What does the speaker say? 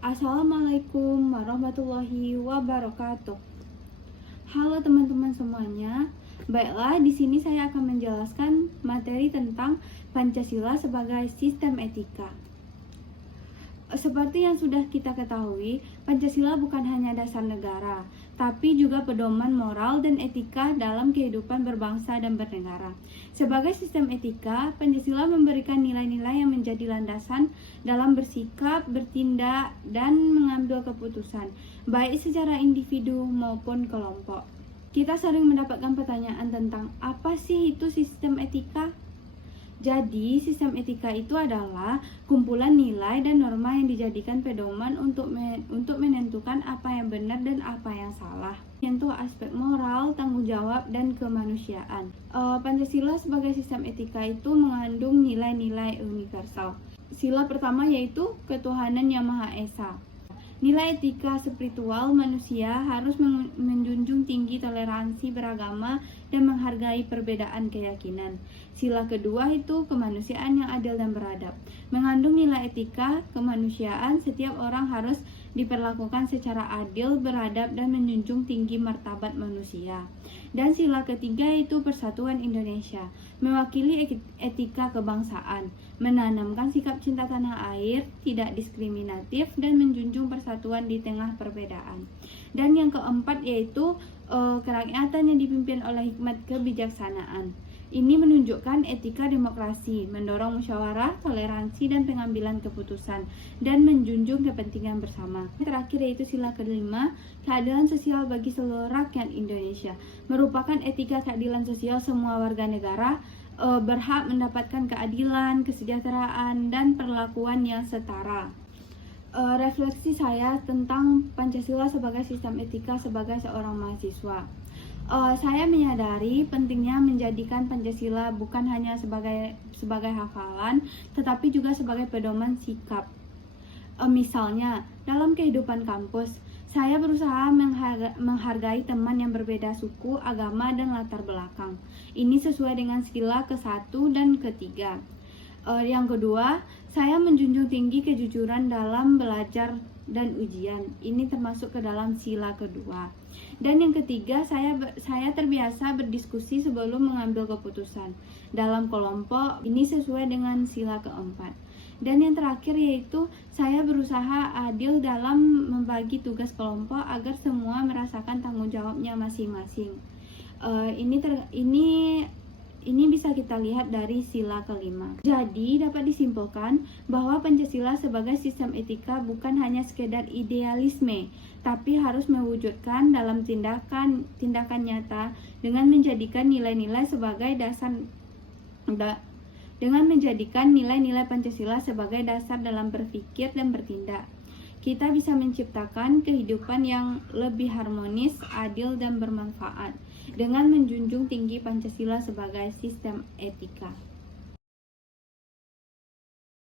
Assalamualaikum warahmatullahi wabarakatuh. Halo teman-teman semuanya. Baiklah, di sini saya akan menjelaskan materi tentang Pancasila sebagai sistem etika. Seperti yang sudah kita ketahui, Pancasila bukan hanya dasar negara, tapi juga pedoman moral dan etika dalam kehidupan berbangsa dan bernegara. Sebagai sistem etika, Pancasila memberikan nilai-nilai yang menjadi landasan dalam bersikap, bertindak, dan mengambil keputusan, baik secara individu maupun kelompok. Kita sering mendapatkan pertanyaan tentang apa sih itu sistem etika? Jadi, sistem etika itu adalah kumpulan nilai dan norma yang dijadikan pedoman untuk menentukan apa yang benar dan apa yang salah. Menyentuh aspek moral, tanggung jawab, dan kemanusiaan. Pancasila sebagai sistem etika itu mengandung nilai-nilai universal. Sila pertama yaitu ketuhanan yang Maha Esa. Nilai etika spiritual manusia harus menjunjung tinggi toleransi beragama dan menghargai perbedaan keyakinan. Sila kedua itu kemanusiaan yang adil dan beradab. Mengandung nilai etika kemanusiaan, setiap orang harus diperlakukan secara adil, beradab, dan menjunjung tinggi martabat manusia. Dan sila ketiga itu persatuan Indonesia, mewakili etika kebangsaan, menanamkan sikap cinta tanah air, tidak diskriminatif, dan menjunjung persatuan di tengah perbedaan. Dan yang keempat yaitu kerakyatan yang dipimpin oleh hikmat kebijaksanaan. Ini menunjukkan etika demokrasi, mendorong musyawarah, toleransi, dan pengambilan keputusan, dan menjunjung kepentingan bersama. Terakhir yaitu sila kelima, keadilan sosial bagi seluruh rakyat Indonesia. Merupakan etika keadilan sosial semua warga negara berhak mendapatkan keadilan, kesejahteraan, dan perlakuan yang setara. Refleksi saya tentang Pancasila sebagai sistem etika sebagai seorang mahasiswa. Saya menyadari pentingnya menjadikan Pancasila bukan hanya sebagai hafalan, tetapi juga sebagai pedoman sikap. Misalnya, dalam kehidupan kampus, saya berusaha menghargai teman yang berbeda suku, agama, dan latar belakang. Ini sesuai dengan sila ke-1 dan ke-3. Yang kedua, saya menjunjung tinggi kejujuran dalam belajar dan ujian. Ini termasuk ke dalam sila kedua. Dan yang ketiga, saya terbiasa berdiskusi sebelum mengambil keputusan dalam kelompok. Ini sesuai dengan sila keempat. Dan yang terakhir yaitu saya berusaha adil dalam membagi tugas kelompok agar semua merasakan tanggung jawabnya masing-masing. Ini bisa kita lihat dari sila kelima. Jadi dapat disimpulkan bahwa Pancasila sebagai sistem etika bukan hanya sekedar idealisme, tapi harus mewujudkan dalam tindakan nyata dengan menjadikan nilai-nilai sebagai dasar nilai-nilai Pancasila sebagai dasar dalam berpikir dan bertindak. Kita bisa menciptakan kehidupan yang lebih harmonis, adil, dan bermanfaat dengan menjunjung tinggi Pancasila sebagai sistem etika.